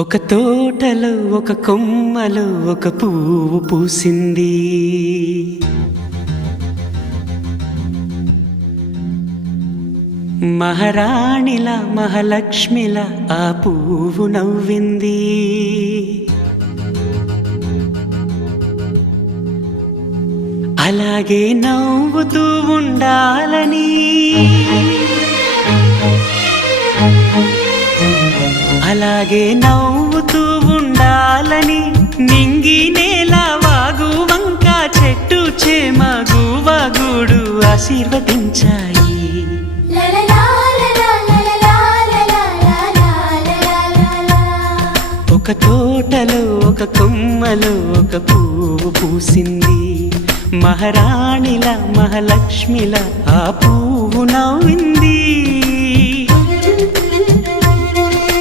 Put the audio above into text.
ఒక తోటలో ఒక కొమ్మలో ఒక పువ్వు పూసింది. మహారాణిలా మహాలక్ష్మిలా ఆ పువ్వు నవ్వింది. అలాగే నవ్వుతూ ఉండాలని, అలాగే నవ్వుతూ ఉండాలని నింగి నేల వాగు వంక చెట్టు చేమ గువగూడు ఆశీర్వదించాయి. ఒక తోటలో ఒక కొమ్మలో ఒక పువ్వు పూసింది. మహారాణిలా మహాలక్ష్మిలా ఆ పువ్వు నవ్వింది.